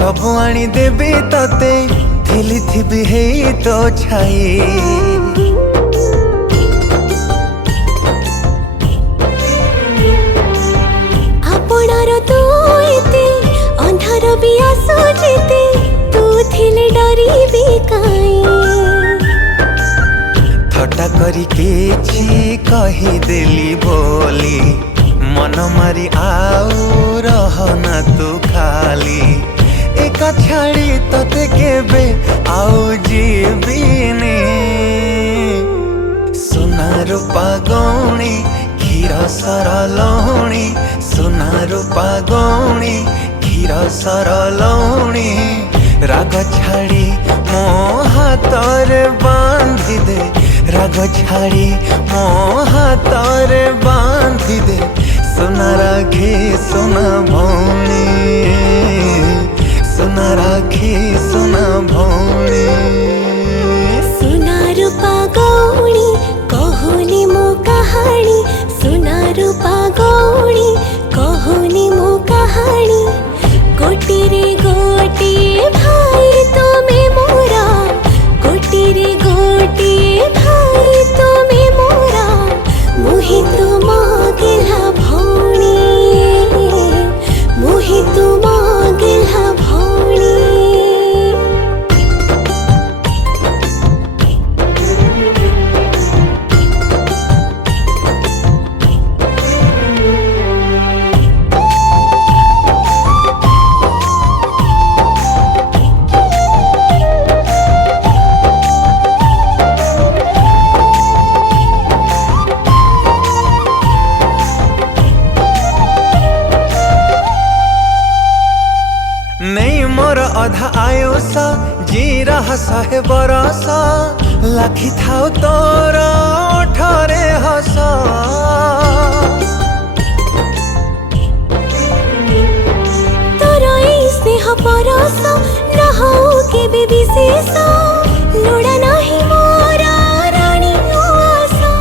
सब आनी देवी तते थिली थिबी हे तो छाई। आपणार तू इते अंधार भी आसो जेते तू थिले डरिबी काई। थटा करी केछि कही देली बोली मन मारी आउ रहना तू खाली। एक छाड़ी तते केबे आउ जीविनी। सोना रूपा गौणी क्षीर सरलौणी सोना रूपा गौणी क्षीर सरलौणी। राग छाड़ी मो हाथरे बांधी दे राग छाड़ी मो हाथरे बांधी दे। सोना राखी सोना भौणी सोना राखी सोना भौणी। सोना रूपा गौणी कहुनी मो कहानी सोना रूपा गौणी कहुनी मो कहानी। गोटी रे गोटी भाई तुमे मोरा गोटी रे गोटी भाई तुमे मोरा। मोहि तुम गेला भौणी मोहि तुम गेला भौणी। नहीं मोर अधा आयुष जी रहा 100 बरस लाखी थाउ तोर ओठरे हस। तोर ई स्नेह परस रहौ केबे विशेष लोड़ा नाही मोर रानी आशा।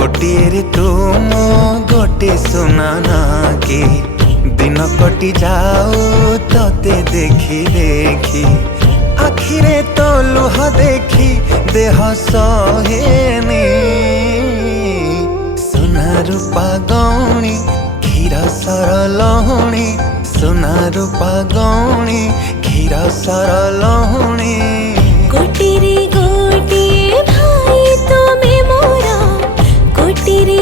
गोटिए रे तुम गोटे सुना ना के दिन कटि जाऊ तते देखी देखी। आखिरे तो लुह देखी देह सहेनी। सोना रूपा गौणी क्षीर सरलौणी सोना रूपा गौणी क्षीर सरलौणी। गोटी रे गोटी भाई तुमे मोरा गोटी रे